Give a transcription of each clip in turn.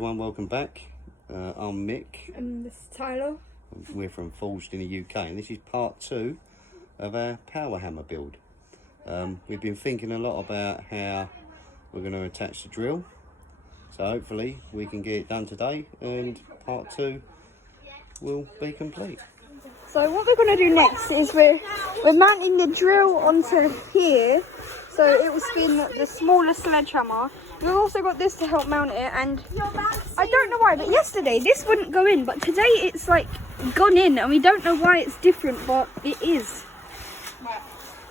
everyone, welcome back. I'm Mick. And this is Tyler. We're from Forged in the UK, and this is part 2 of our power hammer build. We've been thinking a lot about how we're going to attach the drill, so hopefully we can get it done today and part 2 will be complete. So what we're going to do next is we're mounting the drill onto here, so it will spin the smaller sledgehammer. We've also got this to help mount it, and I don't know why, but yesterday this wouldn't go in, but today it's like gone in, and we don't know why it's different, but it is.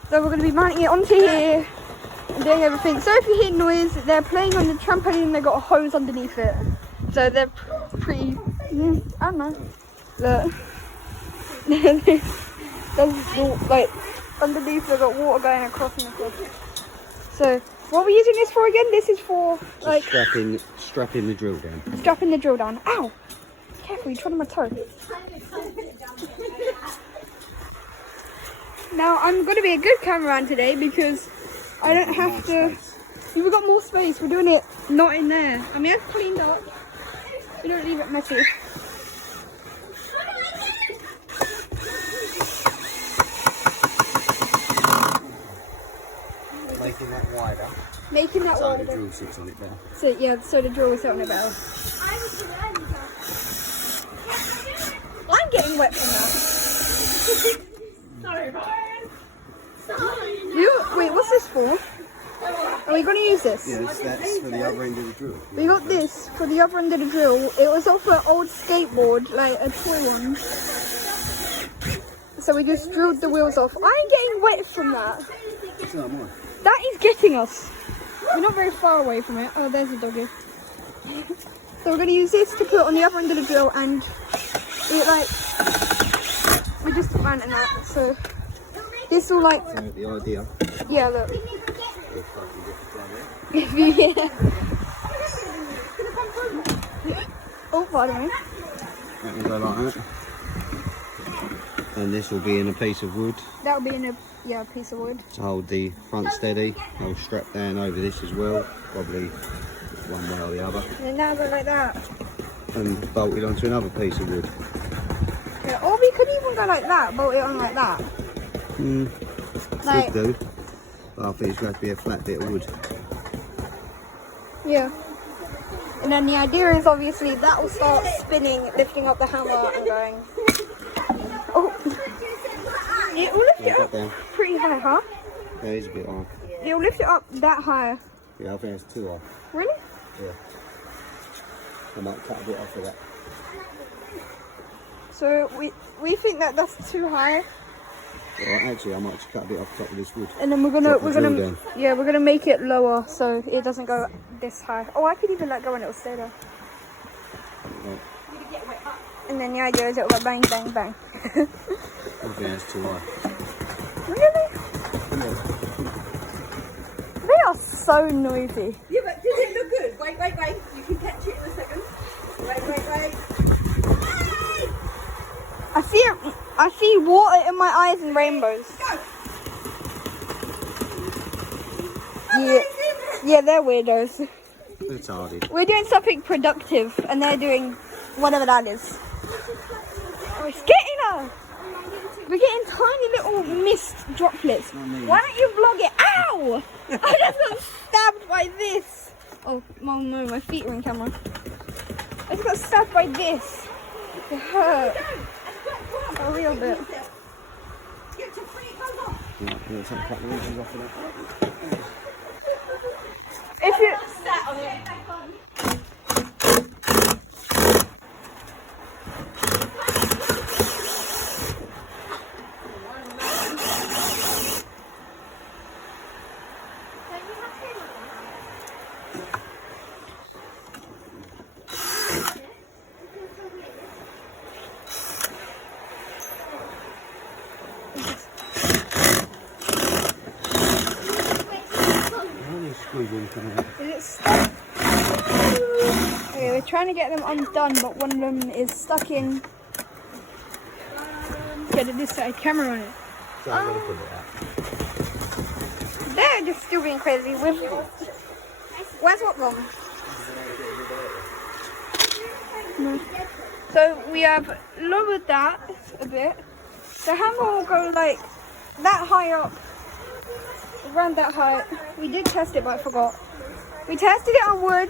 So we're going to be mounting it onto here and doing everything. So if you hear noise, they're playing on the trampoline, they've got a hose underneath it. So they're pretty, I don't know, look. Like underneath they've got water going across and across. So what are we using this for again? This is for like strapping the drill down. Strapping the drill down. Ow! Careful, you're treading my toe. Now I'm going to be a good cameraman today because I don't have to. We've got more space. We're doing it not in there. I mean, I've cleaned up. We don't leave it messy. Making that wider. Making that wider. So the drill sits on it better. So yeah, so the drill will sit on it better. I'm getting wet from that. Sorry, Ryan. Wait, what's this for? Are we going to use this? Yes, that's for the other end of the drill. We got this for the other end of the drill. It was off an old skateboard, like a toy one. So we just drilled the wheels off. I'm getting wet from that. So am I. That is getting us. We're not very far away from it. Oh, there's a doggy. So we're going to use this to put on the other end of the drill, and it like, we just mounting that. So this will like, So the idea. yeah, look. If I can get the plug in. Yeah. Oh, pardon me. That will go like that. And this will be in a piece of wood That'll be in a piece of wood. to hold the front steady. I'll strap down over this as well, probably one way or the other, And then now go like that. and bolt it onto another piece of wood. Yeah, or we could even go like that, bolt it on like that. Like, Could do, but I think it's going to be a flat bit of wood. yeah. And then the idea is obviously that will start spinning, lifting up the hammer and going. Oh, it will lift it up Down. pretty high, huh? Yeah, it's a bit high. It will lift it up that high. Yeah, I think it's too high. Really? Yeah. I might cut a bit off of that. So we think that that's too high, Well, actually, I might just cut a bit off the top of this wood. and then we're Drop the drill down. we're gonna make it lower so it doesn't go this high. Oh, I could even let go and it'll stay there. Right. And then the idea is it'll go bang, bang, bang. I think that's too high. Really? Yeah. They are so noisy. Yeah, but does it look good? Wait. You can catch it in a second. Wait. I see water in my eyes and rainbows. Yeah, they're weirdos. It's hardy. We're doing something productive, and they're doing whatever that is. Oh, it's getting us! We're getting tiny little mist droplets. Why don't you vlog it? Ow! I just got stabbed by this. Oh, no, my feet are in camera. I just got stabbed by this. It hurt. A real bit. Yeah, take a couple of inches off of that. If you... Is it stuck? Okay, we're trying to get them undone, but one of them is stuck in. Get it this side, camera on it. So I'm going to put it out. They're just still being crazy. Where's what wrong? No. So we have lowered that a bit. The hammer will go like that high up, around that height. We did test it, but I forgot. We tested it on wood.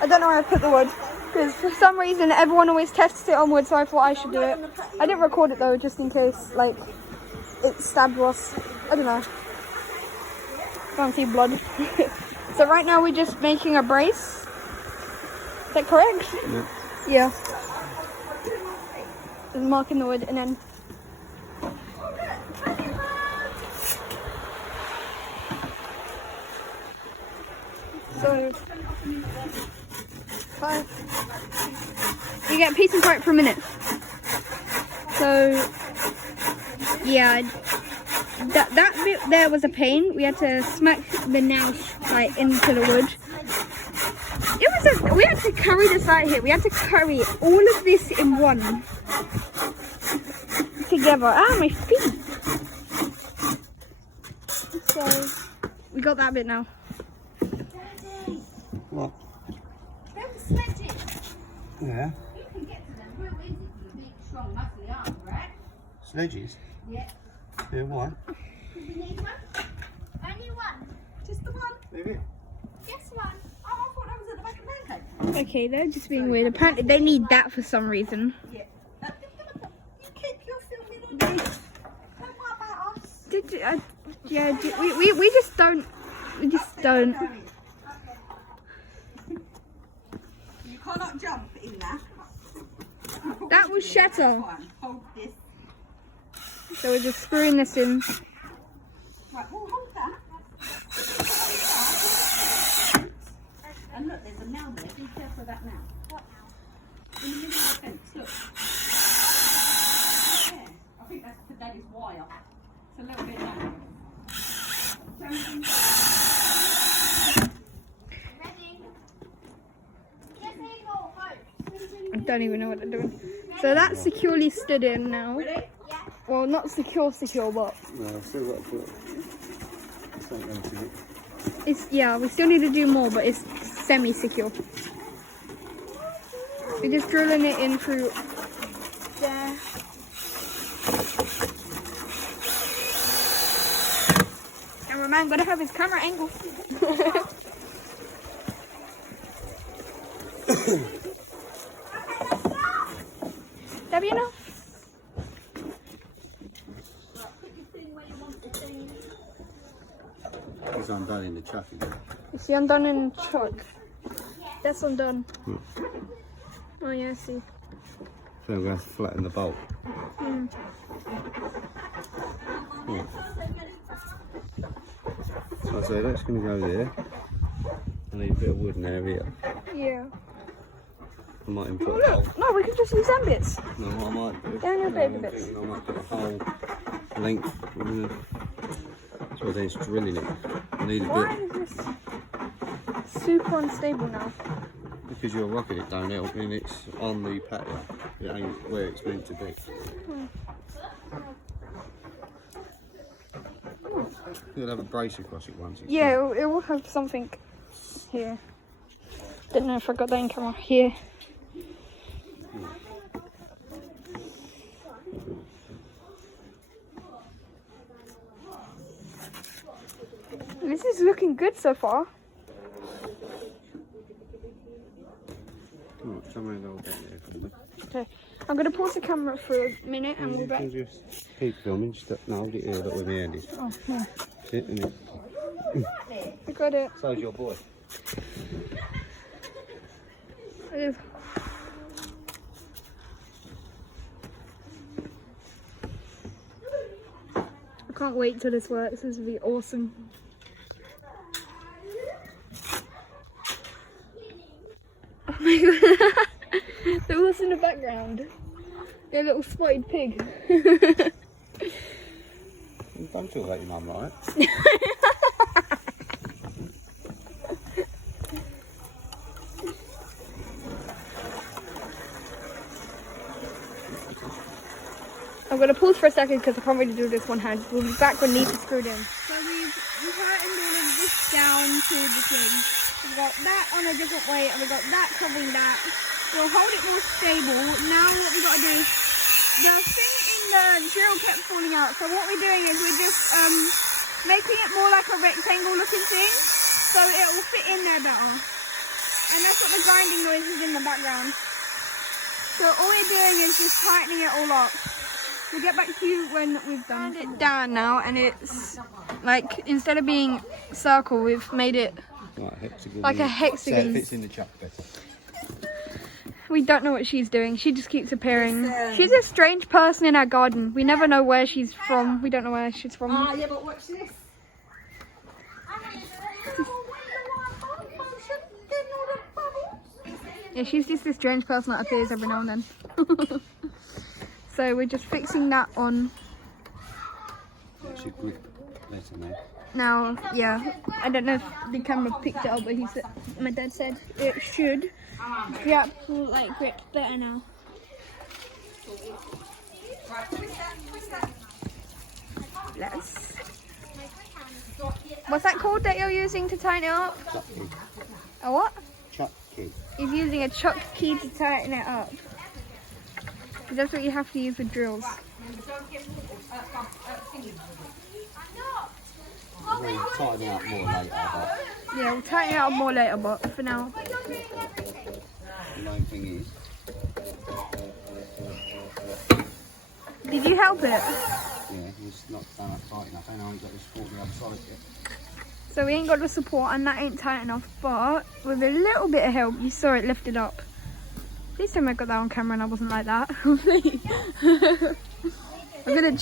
I don't know where I put the wood, because for some reason everyone always tests it on wood, so I thought I should do it. I didn't record it though, just in case like it stabbed us. I don't know. Can't see blood. So right now we're just making a brace. Is that correct? Yeah. Yeah. Just marking the wood and then. So. You get peace and quiet for a minute. So. Yeah. That bit there was a pain. We had to smack the nail like into the wood. We had to carry this out here. We had to carry all of this in one together. Ah, my feet. So we got that bit now. What? Those sledges. Yeah. You can get to them real easy with your big, strong, muscly arms, right? Sledges? Yeah. Yeah, why? You need one? Only one. Just the one? Leave it. Just one. Oh, I thought that was at the back of the pancake. Okay, they're just being weird. Apparently they need that for some reason. Yeah. You keep your filming on this. Don't worry about us. We just don't. We just don't. You cannot jump in that. That will shatter. Hold this. So we're just screwing this in. Right, well, hold that. And look, there's a nail there. Be careful of that nail. In the middle of the fence, look. Yeah, I think that's for Daddy's wire. It's a little bit down. I don't even know what they're doing. So that's securely stood in now. Ready? Well, not secure, but No, I've still got to put something into it. it's we still need to do more, but it's semi-secure. We're just drilling it in through there. Cameraman gotta have his camera angle. That be enough? It's undone in the chuck again. Is he undone in chuck? That's undone. Oh yeah, I see. So I'm going to have to flatten the bolt. So that's going to go there. I need a bit of wood now here. Yeah. I might even Oh put a hole. look, no, we can just use them bits. No, what I might do. Yeah, your baby I'm bits. thinking I might put a hole length. So then it's drilling it. I need a Why bit. is this super unstable now? Because you're rocking it downhill and it's on the patio. It ain't where it's meant to be. You'll have a brace across it once. Yeah, it will have something here. Didn't know if I got that in camera. Here. This is looking good so far. Okay, I'm gonna pause the camera for a minute and we'll back. Just keep filming. Just no, hold it here. Look where my hand is. Oh, yeah. Sit in it. I got it. So's your boy. I can't wait till this works. This will be awesome. Oh my god. There was in the background. A little spotted pig. Don't feel like your mum, right? I'm going to pause for a second because I can't really do this one hand. We'll be back when these are screwed in. So we've tightened all of this down to the thing. We've got that on a different way and we've got that covering that. will hold it more stable. Now what we got to do, the thing in the drill kept falling out. So what we're doing is we're just making it more like a rectangle looking thing. So it will fit in there better. And that's what the grinding noise is in the background. So all we're doing is just tightening it all up. We'll get back to you when we've done it down now, and it's like, instead of being circle, we've made it like a hexagon. So it fits in the chuck bit. We don't know what she's doing. She just keeps appearing. She's a strange person in our garden. We never know where she's from. We don't know where she's from. Yeah, but watch this. Yeah, she's just this strange person that appears every now and then. So we're just fixing that on. That should grip better now. Now, yeah, I don't know if the camera picked it up, but my dad said it should grip better now. What's that called that you're using to tighten it up? Chuck key. A what? Chuck key. He's using a chuck key to tighten it up. That's what you have to use with drills. We'll tighten it up more later, but Yeah, we'll tighten it up more later, but for now. the main thing is, Did you help it? yeah, it's not done up tight enough, and I haven't got the support the other side yet. So we ain't got the support and that ain't tight enough, but with a little bit of help, you saw it lifted up. Please tell me I got that on camera and I wasn't like that. I'm gonna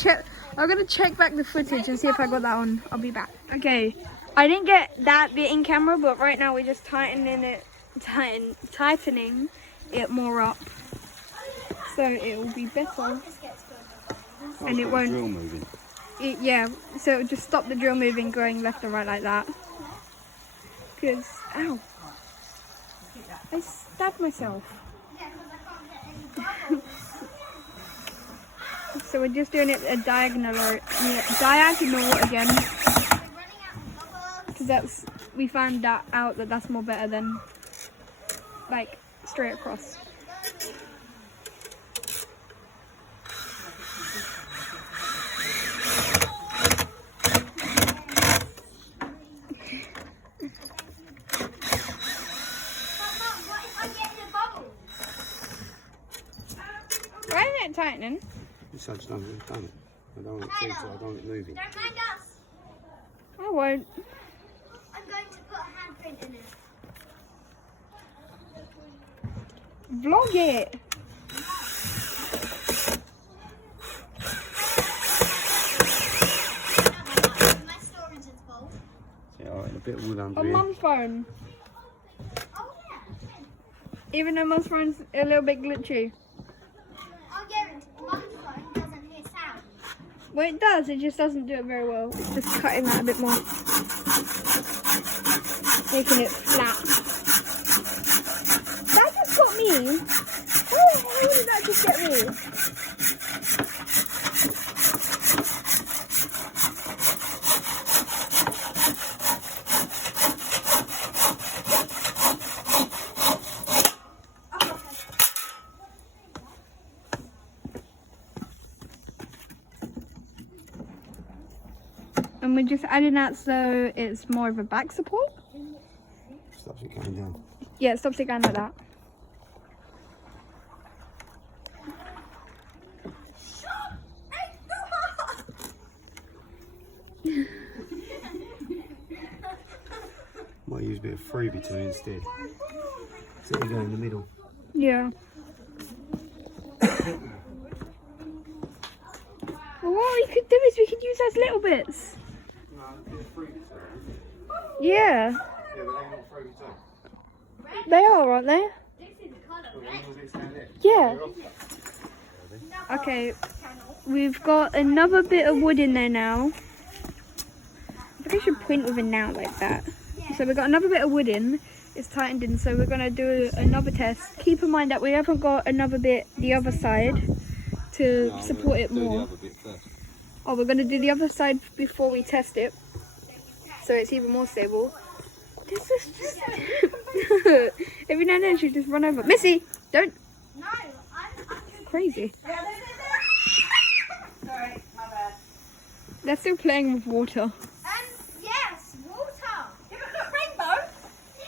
check back the footage and see if I got that on. I'll be back. Okay, I didn't get that bit in camera, but right now we're just tightening it more up, so it will be better. And it won't. Drill moving. Yeah, so it'll just stop the drill moving going left or right like that. Because, ow, I stabbed myself. So we're just doing it a diagonal again. Because we found that out that's more better than like straight across. Why isn't it tightening? This side's done it. I don't want it too, so I don't want it moving. Don't mind us. I won't. I'm going to put a handprint in it. Vlog it. My storage is full. Yeah, alright, a bit of wood under On here. Mum's phone. Oh yeah. Even though Mum's phone's a little bit glitchy. Oh yeah, and Mum's phone doesn't hear sound. Well, it does, it just doesn't do it very well. It's just cutting that a bit more. Making it flat. That just got me. Oh, why did that just get me? And we're just adding that so it's more of a back support. Stops it coming down. Yeah, it stops it going like that. Might use a bit of freebie to instead. So you go in the middle. Yeah. Well, what we could do is we could use those little bits. No, a bit of freebie to Yeah. Yeah, but they're not freebie too. They are, aren't they? Yeah. Okay, we've got another bit of wood in there now. I think I should point with a now like that. So we've got another bit of wood in. It's tightened in, so we're going to do another test. Keep in mind that we haven't got another bit the other side to support it more. Oh, we're going to do the other side before we test it, so it's even more stable. This is just... Every now and then she just run over. Missy! Don't. No, I'm Crazy. Sorry, my bad. They're still playing with water. Yes, water. You ever got rainbow?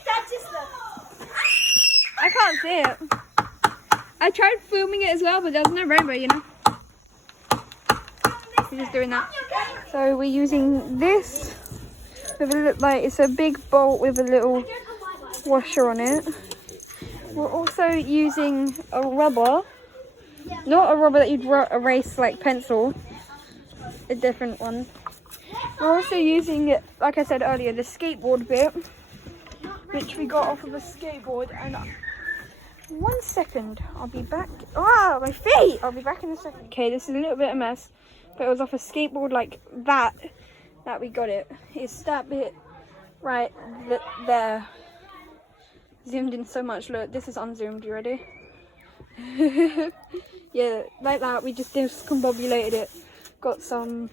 Dad just look. I can't see it. I tried filming it as well, but there's no rainbow, you know. We're just doing that. So we're using this with a little, like, it's a big bolt with a little washer on it. We're also using a rubber, not a rubber that you'd erase like pencil, a different one. We're also using, like I said earlier, the skateboard bit, which we got off of a skateboard. And 1 second, I'll be back. Ah, my feet! I'll be back in a second. Okay, this is a little bit of a mess, but it was off a skateboard like that we got it. It's that bit right there. Zoomed in so much. Look, this is unzoomed. You ready? Yeah, like that. We just discombobulated it. Got some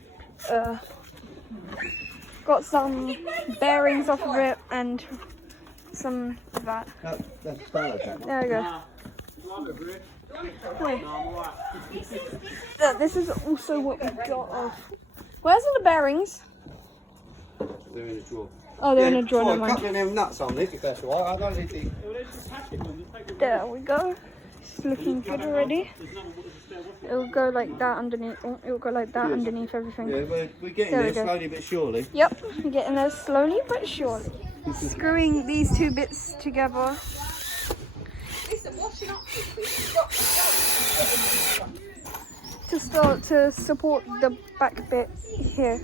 bearings off of it and some of that. There we go. Wait. This is also what we got off. Where's all the bearings? They're in a drawer. Oh, they're in a drawer. Try Never mind. cutting them nuts on it if that's all right. I don't think There we go. It's looking good already. It'll go like that underneath. Oh, it'll go like that underneath everything. Yeah, we're getting There we there go. slowly but surely. Yep, we're getting there slowly but surely. Screwing these two bits together. To start to support the back bit here.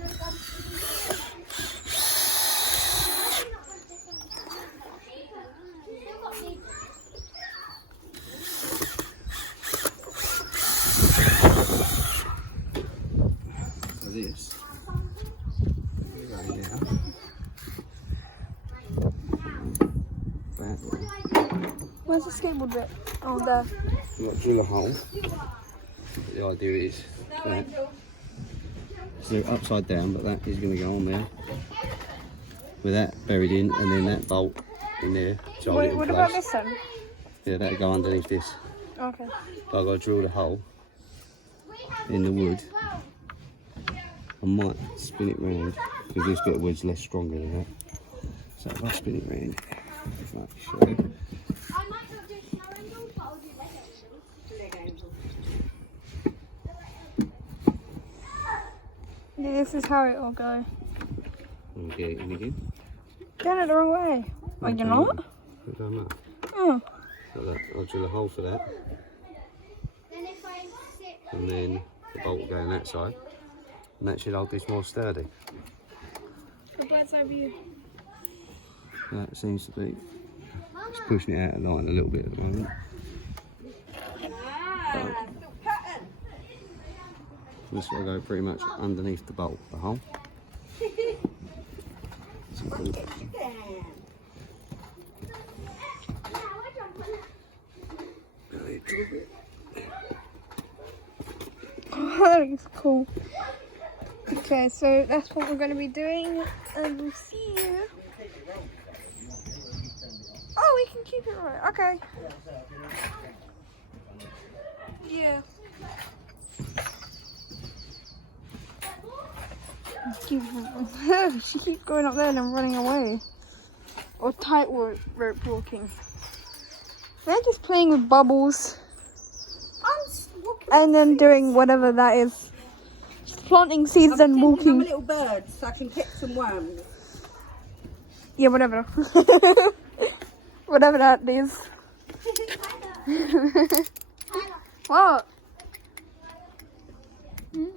So this. Where's the skateboard bit? Oh, there. You've got to drill a hole. The idea is that. So upside down, but that is going to go on there. With that buried in, and then that bolt in there. To hold it Wait, in what place. about this then? Yeah, that'll go underneath this. Okay. So I've got to drill the hole in the wood. I might spin it round because this bit of wood's less stronger than that. So if I spin it round, like so. I might not do snow angles, but I'll do leg angles. This is how it will go. I'll get it in again. Turn it the wrong way. Oh, you're not? I've done that. Oh. So that, I'll drill a hole for that, Then if I sit, and then the bolt will go on that side, and that should hold this more sturdy. The bird's eye view. That seems to be. It's pushing it out of line a little bit at the moment. This will go pretty much underneath the bolt, the hole. Oh, that looks cool. Okay, so that's what we're going to be doing. And we'll see you. Oh, we can keep it right. Okay. Yeah. She keeps going up there and then running away. Or tightrope walking. They're just playing with bubbles. And then doing whatever that is. Just planting seeds and I'm walking. a little bird so I can pick some worms. Yeah, whatever. Whatever that is. What?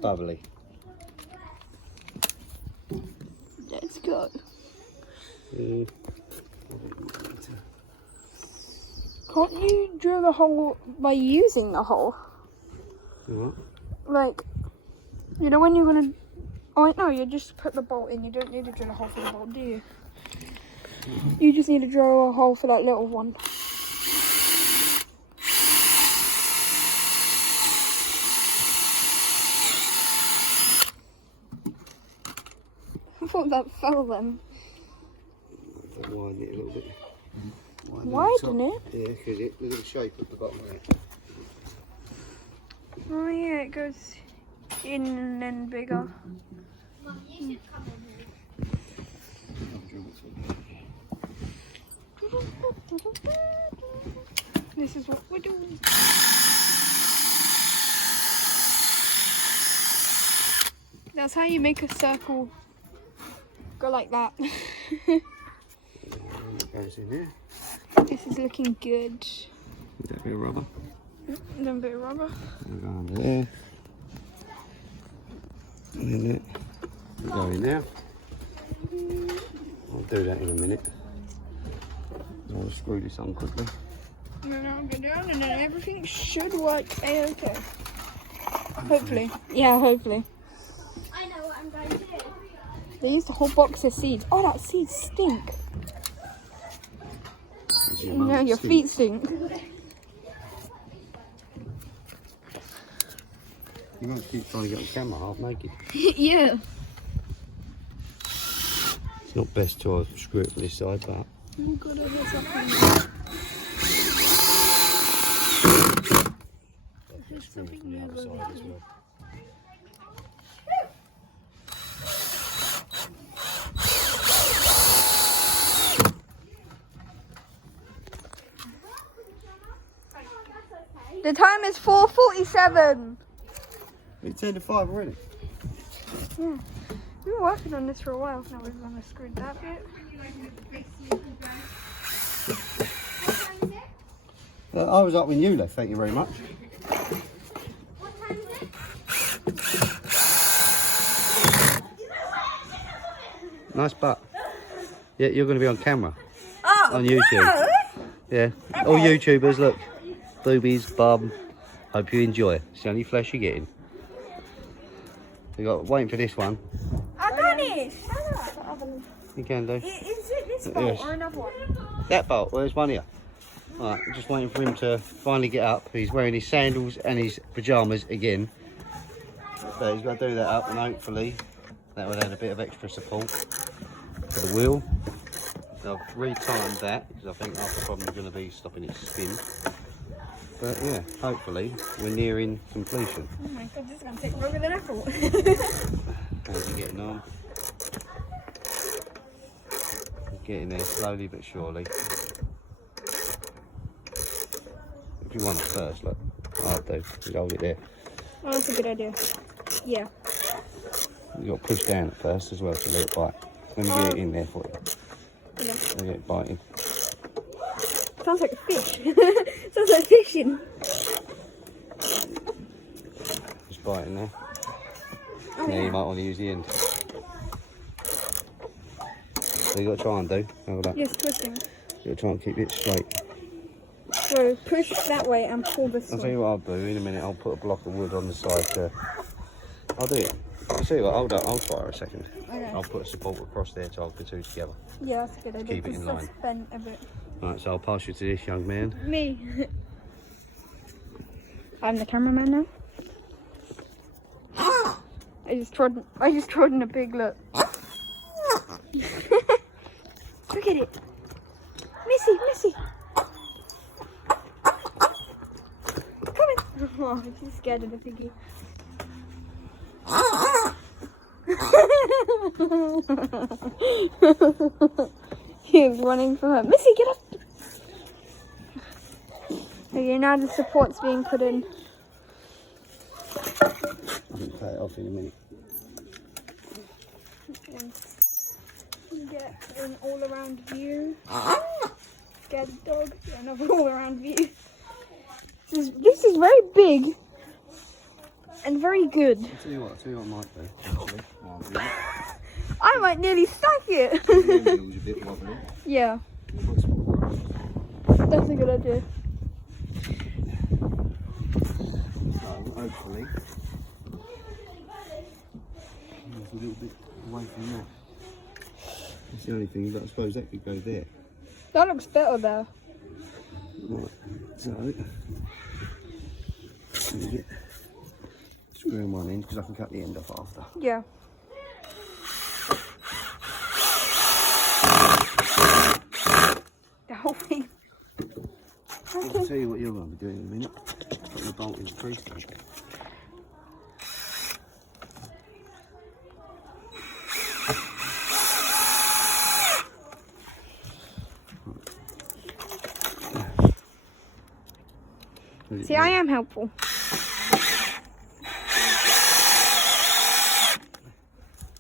Bubbly. Let's go. Can't you drill the hole by using the hole? What? Like, you know when you're gonna... Oh, no, you just put the bolt in. You don't need to drill a hole for the bolt, do you? You just need to drill a hole for that little one. I thought that fell then. Widen it a little bit. Widen it? Yeah, because look at the shape at the bottom of it. Oh yeah, it goes in and then bigger. This is what we're doing. That's how you make a circle go like that. It goes in there. This is looking good. With that bit of rubber. Then a bit of rubber. We'll go under there. And then it will go in there. I'll do that in a minute. I'll screw this on quickly. And then I'll go down and then everything should work a-okay. Hopefully. Yeah, hopefully. I know what I'm going to do. They used a whole box of seeds. Oh, that seeds stink. No, your feet stink. You won't keep trying to get on camera half naked. Yeah. It's not best to screw it from this side, but Oh god, I hear something. screw it from the other side as well. The time is 4:47. It's 10 to 5 already. Yeah. We were working on this for a while. Now we've screwed that bit. I was up when you left, thank you very much. What time is it? Nice butt. Yeah, you're going to be on camera. Oh, On YouTube. Yeah. All YouTubers, look. Boobies, bum. Hope you enjoy. It's the only flesh you're getting. We got waiting for this one. I got it. You can do. Is it this Yes. bolt or another one? That bolt, well, there's one here. Alright, just waiting for him to finally get up. He's wearing his sandals and his pyjamas again. So he's got to do that up, and hopefully that would add a bit of extra support for the wheel. So I've retimed that because I think half the problem's going to be stopping it to spin. But yeah, hopefully we're nearing completion. Oh my god, this is going to take longer than I thought. How's he getting on? He's getting there slowly but surely. If you want it first, look, I'll do. You hold it there. Oh, that's a good idea. Yeah. You got to push down at first as well to let it bite. Let me get it in there for you. Yeah. Let me get it biting. Sounds like a fish. Sounds like fishing. Just biting there. Oh, Yeah, you yeah. might want to use the end. So you got to try and do. Hold up. Yes, twisting. You got to try and keep it straight. So push that way and pull this I'll tell way. you what I'll do in a minute. I'll put a block of wood on the side to. I'll do it. I'll see what. Hold up. I'll try it a second. Okay. I'll put a support across there to hold the two together. Yeah, that's a good idea. Keep it in because line. that's bent a bit. Right, so I'll pass you to this young man. Me. I'm the cameraman now. I just trod in a pig, look. Look at it. Missy. Come in. Oh, she's scared of the piggy. He was running for her. Missy, get up. Okay, now the support's being put in. I can cut it off in a minute. Get an all-around view. Scared dog. Get another all-around view. This is very big and very good. I'll tell you what I might do. Actually, while I'm doing it. I might nearly stack it. The wheel's a bit wobbly. Yeah, Put some water on. that's a good idea. Hopefully, it's a little bit away from that. That's the only thing, but I suppose that could go there. That looks better there. Right, so let me get screwing one in because I can cut the end off after. Yeah. The whole thing. tell you what you're going to be doing in a minute. Putting the bolt in the crease. See, I am helpful.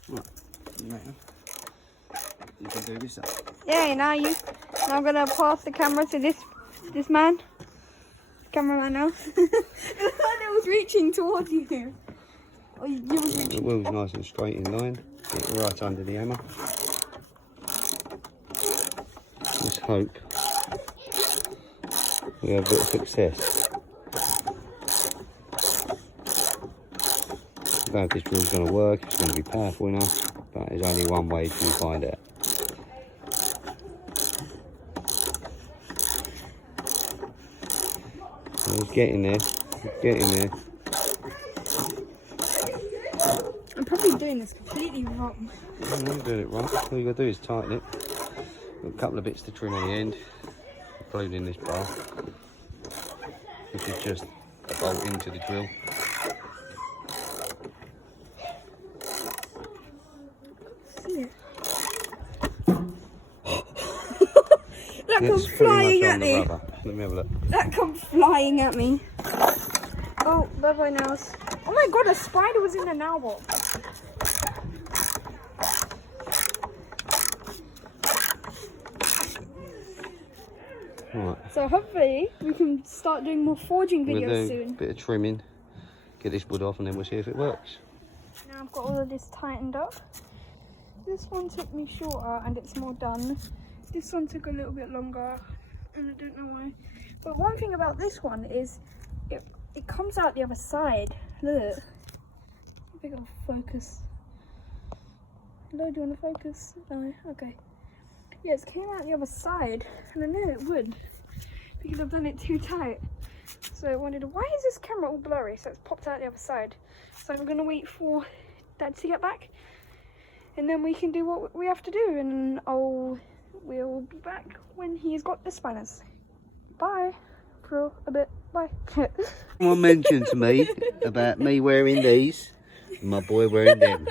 Right. Now, you can do this up. Yeah, now I'm gonna pass the camera to this man. Cameraman now. The one that was reaching towards you. Oh, you was reaching. The wheel's nice and straight in line. Get it right under the hammer. Let's hope we have a bit of success. I don't know if this drill's going to work, it's going to be powerful enough, but there's only one way to find out. So it's getting there, it's getting there. I'm probably doing this completely wrong. I'm not doing it right. All you got to do is tighten it. Got a couple of bits to trim on the end, including this bar, which is just a bolt into the drill. That comes It's pretty flying much at on the me. rubber. Let me have a look. That comes flying at me. Oh, bye-bye nails. Oh my god, a spider was in the nail box. Right. So hopefully we can start doing more forging We'll videos do soon. a bit of trimming, get this wood off, and then we'll see if it works. Now I've got all of this tightened up. This one took me shorter and it's more done. This one took a little bit longer and I don't know why. But one thing about this one is it comes out the other side. Look. I think I'll focus. Hello, do you want to focus? No, okay. Yeah, it came out the other side and I knew it would because I've done it too tight. So I wondered, why is this camera all blurry? So it's popped out the other side. So I'm gonna wait for Dad to get back and then we can do what we have to do, and we'll be back when he's got the spanners. Bye for a bit. Bye. Someone mentioned to me about me wearing these and my boy wearing them.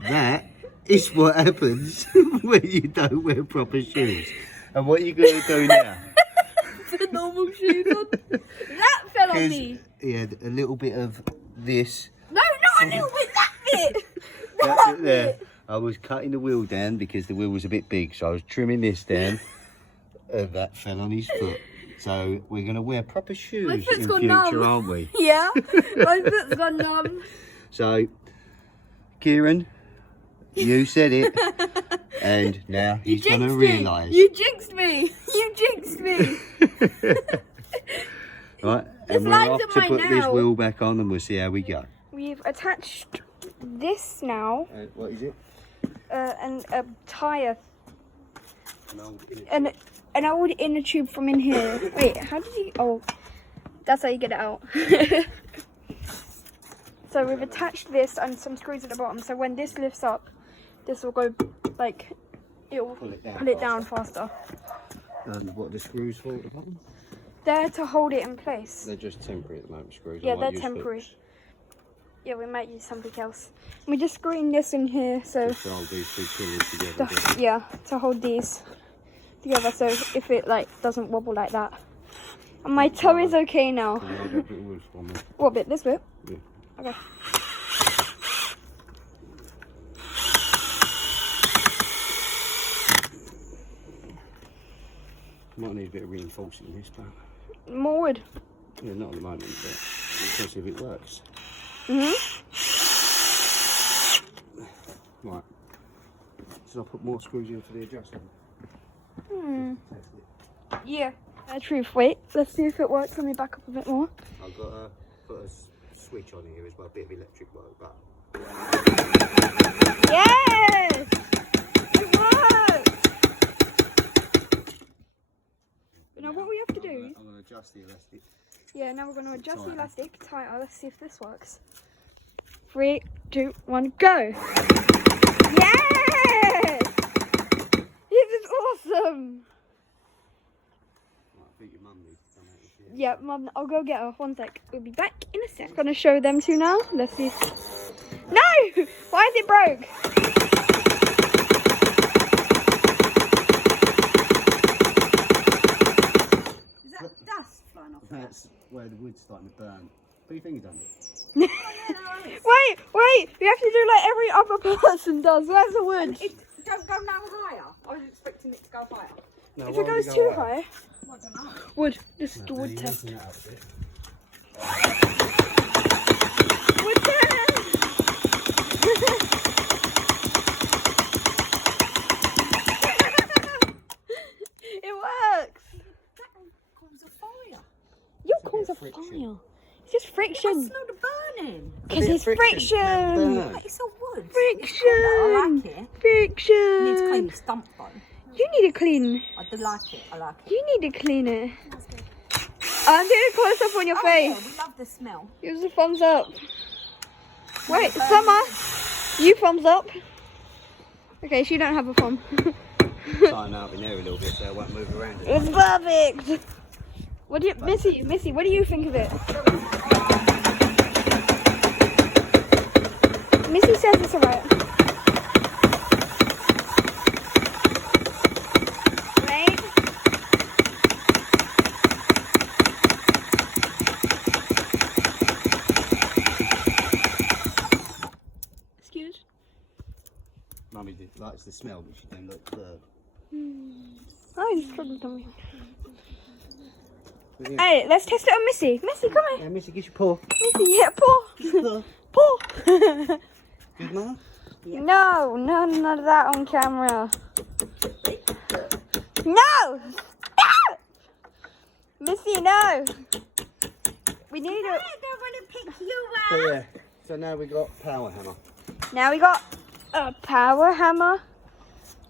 That is what happens when you don't wear proper shoes. And what are you going to do now? The normal shoes on. That fell on me. He had a little bit of this. No, not a little bit. That bit. That bit there. I was cutting the wheel down because the wheel was a bit big, so I was trimming this down, and that fell on his foot. So we're going to wear proper shoes in foot's gone future, numb. aren't we? Yeah, my foot's gone numb. So, Kieran, you said it, and now he's going to realise. You jinxed me. You jinxed me. Right, This and we're line's off on to my put this nail. wheel back on, and we'll see how we go. We've attached this now, What is it? and a tyre, No, an old inner tube from in here. Wait, how did you? Oh, that's how you get it out. So we've attached this and some screws at the bottom. So when this lifts up, this will go like it'll Pull it down down faster. And what are the screws for at the bottom? They're to hold it in place. They're just temporary at the moment, screws. I Yeah, might they're use temporary. hooks Yeah, we might use something else. We're just screwing this in here, so just to hold these two pillars together. yeah, to hold these together. So if it like doesn't wobble like that. And my toe is okay now. Can you hold that bit of wood for me? What bit? This bit? Yeah. Okay. Might need a bit of reinforcing this, but More wood. yeah, not at the moment, but we'll see if it works. Right. Should I put more screws in for the adjustment? Test it. Yeah. Truth. Wait. Let's see if it works. Let me back up a bit more. I've got to put a switch on here as well, a bit of electric work, but Yes! It works! Now what we have to do... I'm going to adjust the elastic. Yeah, now we're going to adjust the elastic tighter. Let's see if this works. 3, 2, 1, go! Yes! This is awesome! Right, I think your mum needs to come out. Yeah, Mum, I'll go get her. 1 sec. We'll be back in a sec. Gonna show them two now. Let's see. No! Why is it broke? Is that dust flying off? That's where the wood's starting to burn. Put your finger down it. Wait! We have to do like every other person does. Where's the wood? Don't go no higher. I was expecting it to go higher. No, If why it would goes go too higher? high. I don't know. Wood. This is the No, wood you're test. using that up a bit. Wood test! It works! Cause of fire. Your a corns bit are of friction. fire. It's just I friction. smell the burning. Because bit of it's friction. friction. Burn. But it's all wood. Friction. I like it. Friction. You need to clean the stump though. You need to clean. I do like it. I like it. You need to clean it. I'm doing a close up on your Oh, yeah, face. we love the smell. Use a thumbs up. Wait, Summer, you thumbs up. Okay, she don't have a thumb. Tighten up in there a little bit so it won't move around. It's perfect. What do you, Missy? What do you think of it? Missy says it's alright. Wait. Excuse. Mummy likes the smell, but she don't like the. Oh, you struggled on me. Hey, let's test it on Missy. Missy, come here. Yeah, Missy, get your paw. Missy, yeah, paw. Paw. Good, Mama? No, none of that on camera. No! Stop! Missy, no. We need it. don't want to pick you up. So yeah, so now we got power hammer. Now we got a power hammer.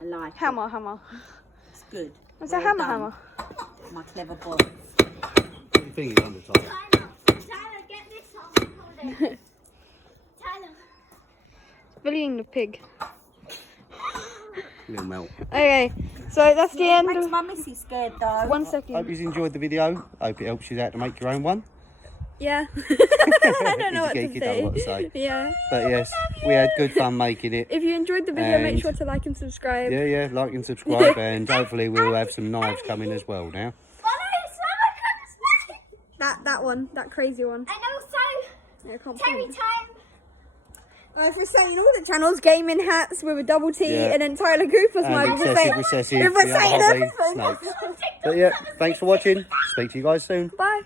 I like it. Hammer. It's good. It's Well a hammer done, hammer. My clever boy. Put your fingers under top. Tyler, get this on. Hold it. Tyler. Bullying the pig. Little melt. Okay, so that's the end. Makes of- my missy scared though. 1 Hope second. you enjoyed the video. Hope it helps you out to make your own one. Yeah. I don't know what Geeky, to don't know what to say. say. Yeah. But yes, we had good fun making it. If you enjoyed the video, make And- sure to like and subscribe. Yeah, like and subscribe, and hopefully we'll have some knives coming as well now. That one, that crazy one. And also, Yeah, I can't Terry point. time. If we're saying all the channels, gaming hats with a double T, Yeah. and then Tyler Cooper's And mine. excessive, recessive, If we're the other saying hobby, everything. snakes. But yeah, thanks for watching. Speak to you guys soon. Bye.